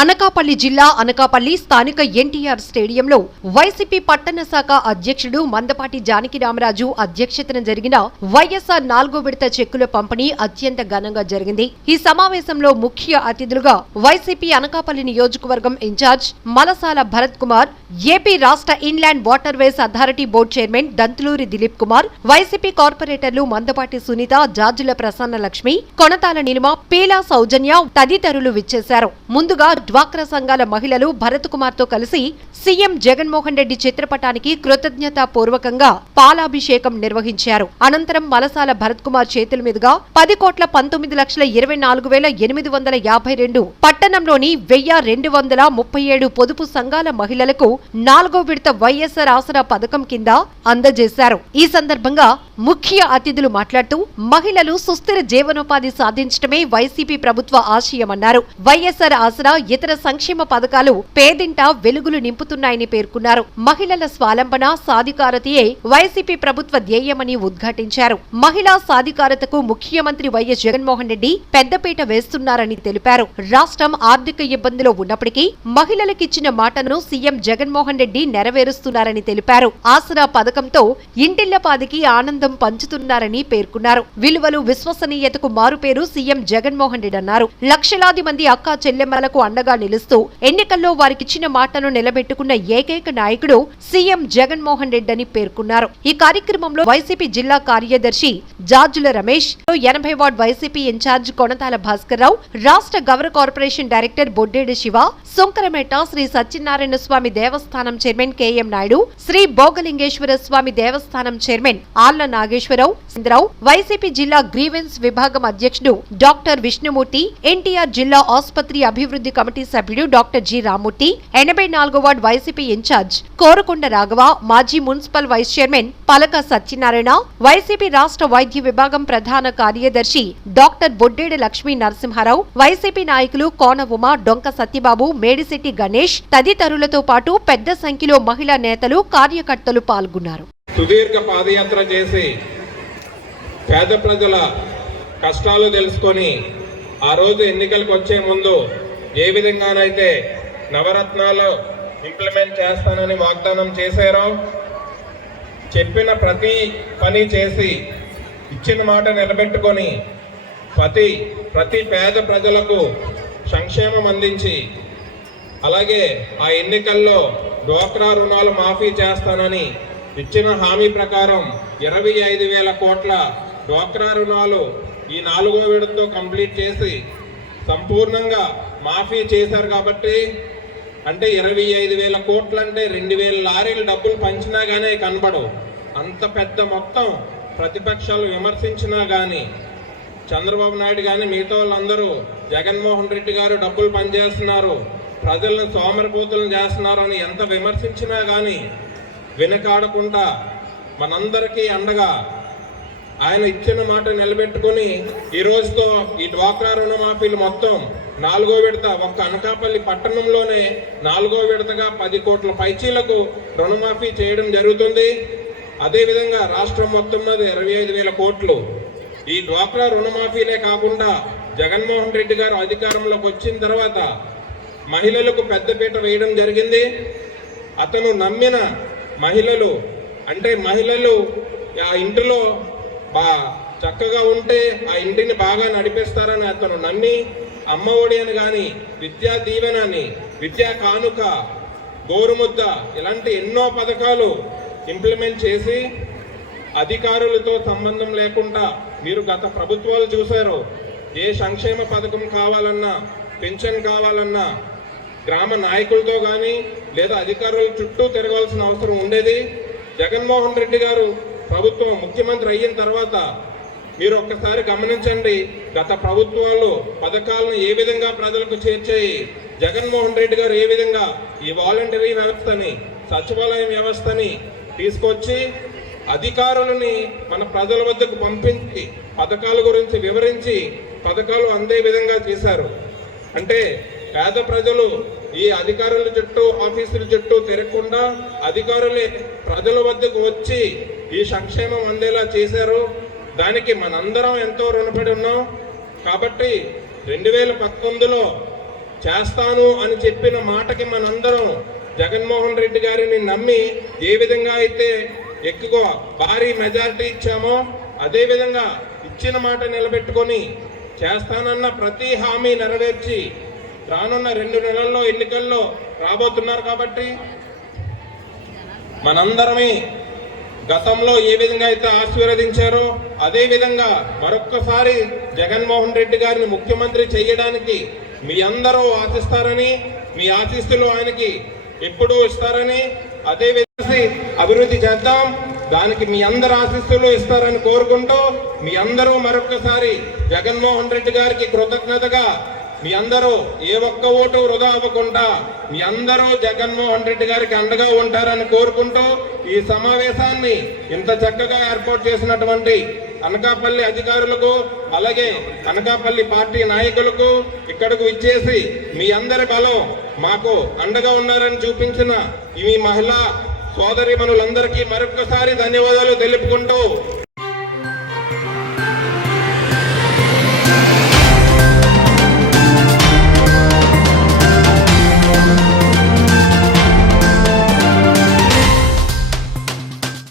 అనకాపల్లి జిల్లా అనకాపల్లి స్థానిక ఎన్టీఆర్ స్టేడియంలో వైసీపీ పట్టణ శాఖ అధ్యక్షుడు మందపాటి జానకి రామరాజు అధ్యక్షతన జరిగిన వైఎస్ఆర్ నాలుగో విడత చెక్కుల పంపిణీ అత్యంత ఘనంగా జరిగింది. ఈ సమావేశంలో ముఖ్య అతిథులుగా వైసీపీ అనకాపల్లి నియోజకవర్గం ఇన్ఛార్జ్ మలసాల భరత్ కుమార్ ఏపీ రాష్ట్ర inland water ways authority board chairman Dantuluri Dileep Kumar YCP కార్పొరేటర్లు మందపాటి సునీత జార్జుల ప్రసన్న లక్ష్మి కొనతాల నిలుమ పీలా సౌజన్య తదితరులు విచ్చేశారు. ముందుగా డ్వాక్రా సంఘాల మహిళలు భరత్ కుమార్తో కలిసి సీఎం జగన్మోహన్ రెడ్డి చిత్రపటానికి కృతజ్ఞతాపూర్వకంగా పాలాభిషేకం నిర్వహించారు. అనంతరం మలసాల భరత్ కుమార్ చేతుల మీదుగా పది కోట్ల పంతొమ్మిది లక్షల ఇరవై నాలుగు వేల ఎనిమిది వందల యాభై రెండు పట్టణంలోని వెయ్యి రెండు వందల ముప్పై ఏడు పొదుపు సంఘాల మహిళలకు నాలుగో విడత వైఎస్ఆర్ ఆసరా పథకం కింద అందజేశారు. ఈ సందర్భంగా ముఖ్య అతిథులు మాట్లాడుతూ మహిళలు సుస్థిర జీవనోపాధి సాధించడమే వైసీపీ ప్రభుత్వ ఆశయమన్నారు. వైఎస్ఆర్ ఆసరా ఇతర సంక్షేమ పథకాలు పేదింట వెలుగులు నింపుతున్నాయని పేర్కొన్నారు. మహిళల స్వాలంబన సాధికారతయే వైసీపీ ప్రభుత్వ ధ్యేయమని ఉద్ఘాటించారు. మహిళా సాధికారతకు ముఖ్యమంత్రి వైఎస్ జగన్మోహన్ రెడ్డి పెద్దపీట వేస్తున్నారని తెలిపారు. రాష్ట్రం ఆర్థిక ఇబ్బందిలో ఉన్నప్పటికీ మహిళలకిచ్చిన మాటను సీఎం జగన్మోహన్ రెడ్డి నెరవేరుస్తున్నారని తెలిపారు. ఆసరా పథకంతో ఇంటిల్లపాదికి ఆనందం పంచుతున్నారని పేర్కొన్నారు. విలువలు విశ్వసనీయతకు మారుపేరు సీఎం జగన్మోహన్ రెడ్డి అన్నారు. లక్షలాది మంది అక్క చెల్లెమ్మలకు అండగా నిలుస్తూ ఎన్నికల్లో వారికిచ్చిన మాటను నిలబెట్టుకున్న ఏకైక నాయకుడు సీఎం జగన్మోహన్ రెడ్డి అని పేర్కొన్నారు. ఈ కార్యక్రమంలో వైసీపీ జిల్లా కార్యదర్శి జార్జుల రమేష్ ఎనభై వార్డ్ వైసీపీ ఇన్ఛార్జ్ కొనతాల భాస్కర్ రావు రాష్ట్ర గౌర కార్పొరేషన్ డైరెక్టర్ బొడ్డేడు శివ సుంకరమేట శ్రీ సత్యనారాయణ స్వామి దేవస్థానం చైర్మన్ కెఎం నాయుడు శ్రీ భోగలింగేశ్వర స్వామి దేవస్థానం చైర్మన్ ఆళ్ళ నాగేశ్వరరావు సింధరావు వైసీపీ జిల్లా గ్రీవెన్స్ విభాగం అధ్యక్షుడు డాక్టర్ విష్ణుమూర్తి ఎన్టీఆర్ జిల్లా ఆసుపత్రి అభివృద్ధి కమిటీ సభ్యుడు డాక్టర్ జి రామూర్తి ఎనభై నాలుగో ward YCP incharge Korakonda Raghava మాజీ మున్సిపల్ వైస్ చైర్మన్ పలక సత్యనారాయణ వైసీపీ రాష్ట్ర వైద్య విభాగం ప్రధాన కార్యదర్శి డాక్టర్ బొడ్డేడు లక్ష్మీ నరసింహారావు వైసీపీ నాయకులు కోన ఉమ డొంక సత్యబాబు మేడిశెట్టి గణేష్ తదితరులతో పాటు పెద్ద సంఖ్యలో మహిళా నేతలు కార్యకర్తలు పాల్గొన్నారు. సుదీర్ఘ పాదయాత్ర చేసి పేద ప్రజల కష్టాలు తెలుసుకొని ఆ రోజు ఎన్నికలకు వచ్చే ముందు ఏ విధంగానైతే నవరత్నాలు ఇంప్లిమెంట్ చేస్తానని వాగ్దానం చేశారో చెప్పిన ప్రతి పని చేసి ఇచ్చిన మాట నిలబెట్టుకొని ప్రతి ప్రతి పేద ప్రజలకు సంక్షేమం అందించి అలాగే ఆ ఎన్నికల్లో డ్వాక్రా రుణాలు మాఫీ చేస్తానని ఇచ్చిన హామీ ప్రకారం ఇరవై ఐదు వేల కోట్ల డ్వాక్రా రుణాలు ఈ నాలుగో విడతతో కంప్లీట్ చేసి సంపూర్ణంగా మాఫీ చేశారు కాబట్టి అంటే ఇరవై ఐదు వేల కోట్లు అంటే రెండు వేల లారీలు డబ్బులు పంచినా కానీ కనబడవు. అంత పెద్ద మొత్తం ప్రతిపక్షాలు విమర్శించినా కానీ చంద్రబాబు నాయుడు కానీ మిగతా వాళ్ళందరూ జగన్మోహన్ రెడ్డి గారు డబ్బులు పనిచేస్తున్నారు ప్రజలను సోమరపోతులను చేస్తున్నారు అని ఎంత విమర్శించినా కానీ వెనకాడకుండా మనందరికీ అండగా ఆయన ఇచ్చిన మాట నిలబెట్టుకొని ఈ రోజుతో ఈ డ్వాక్రా రుణమాఫీలు మొత్తం నాలుగో విడత ఒక్క అనకాపల్లి పట్టణంలోనే నాలుగో విడతగా పది కోట్ల పైచీలకు రుణమాఫీ చేయడం జరుగుతుంది. అదేవిధంగా రాష్ట్రం మొత్తం మీద ఇరవై ఐదు వేల కోట్లు. ఈ డ్వాక్రా రుణమాఫీలే కాకుండా జగన్మోహన్ రెడ్డి గారు అధికారంలోకి వచ్చిన తర్వాత మహిళలకు పెద్దపీట వేయడం జరిగింది. అతను నమ్మిన మహిళలు అంటే మహిళలు ఆ ఇంటిలో బా చక్కగా ఉంటే ఆ ఇంటిని బాగా నడిపిస్తారని అతను నమ్మి అమ్మ ఒడి అని కానీ విద్యా దీవెనని విద్యా కానుక గోరుముద్ద ఇలాంటి ఎన్నో పథకాలు ఇంప్లిమెంట్ చేసి అధికారులతో సంబంధం లేకుండా మీరు గత ప్రభుత్వాలు చూశారు. ఏ సంక్షేమ పథకం కావాలన్నా పెన్షన్ కావాలన్నా గ్రామ నాయకులతో కానీ లేదా అధికారుల చుట్టూ తిరగాల్సిన అవసరం ఉండేది. జగన్మోహన్ రెడ్డి గారు ప్రభుత్వం ముఖ్యమంత్రి అయిన తర్వాత మీరు ఒక్కసారి గమనించండి గత ప్రభుత్వాలు పథకాలను ఏ విధంగా ప్రజలకు చేర్చాయి జగన్మోహన్ రెడ్డి గారు ఏ విధంగా ఈ వాలంటరీ వ్యవస్థని సచివాలయం వ్యవస్థని తీసుకొచ్చి అధికారులని మన ప్రజల వద్దకు పంపించి పథకాల గురించి వివరించి పథకాలు అందే విధంగా చేశారు. అంటే పేద ప్రజలు ఈ అధికారుల చుట్టూ ఆఫీసుల చుట్టూ తిరగకుండా అధికారులే ప్రజల వద్దకు వచ్చి ఈ సంక్షేమం అందేలా చేశారు. దానికి మనందరం ఎంతో రుణపడి ఉన్నాం. కాబట్టి రెండు వేల పంతొమ్మిదిలో చేస్తాను అని చెప్పిన మాటకి మనందరం జగన్మోహన్ రెడ్డి గారిని నమ్మి ఏ విధంగా అయితే ఎక్కువ భారీ మెజారిటీ ఇచ్చామో అదేవిధంగా ఇచ్చిన మాట నిలబెట్టుకొని చేస్తానన్న ప్రతి హామీ నెరవేర్చి రానున్న రెండు నెలల్లో ఎన్నికల్లో రాబోతున్నారు కాబట్టి మనందరమే గతంలో ఏ విధంగా అయితే ఆశీర్వదించారో అదే విధంగా మరొక్కసారి జగన్మోహన్ రెడ్డి గారిని ముఖ్యమంత్రి చేయడానికి మీ అందరూ ఆశిస్తారని మీ ఆశీస్సులు ఆయనకి ఎప్పుడూ ఇస్తారని అదే విధంగా అభివృద్ధి చేద్దాం. దానికి మీ అందరు ఆశీస్సులు ఇస్తారని కోరుకుంటూ మీ అందరూ మరొక్కసారి జగన్మోహన్ రెడ్డి గారికి కృతజ్ఞతగా మీ అందరూ ఏ ఒక్క ఓటు వృధా అవ్వకుండా మీ అందరూ జగన్మోహన్ రెడ్డి గారికి అండగా ఉంటారని కోరుకుంటూ ఈ సమావేశాన్ని ఇంత చక్కగా ఏర్పాటు చేసినటువంటి అనకాపల్లి అధికారులకు అలాగే అనకాపల్లి పార్టీ నాయకులకు ఇక్కడకు ఇచ్చేసి మీ అందరి బలం మాకు అండగా ఉన్నారని చూపించిన ఈ మహిళా సోదరి మనులందరికీ మరొకసారి ధన్యవాదాలు తెలుపుకుంటూ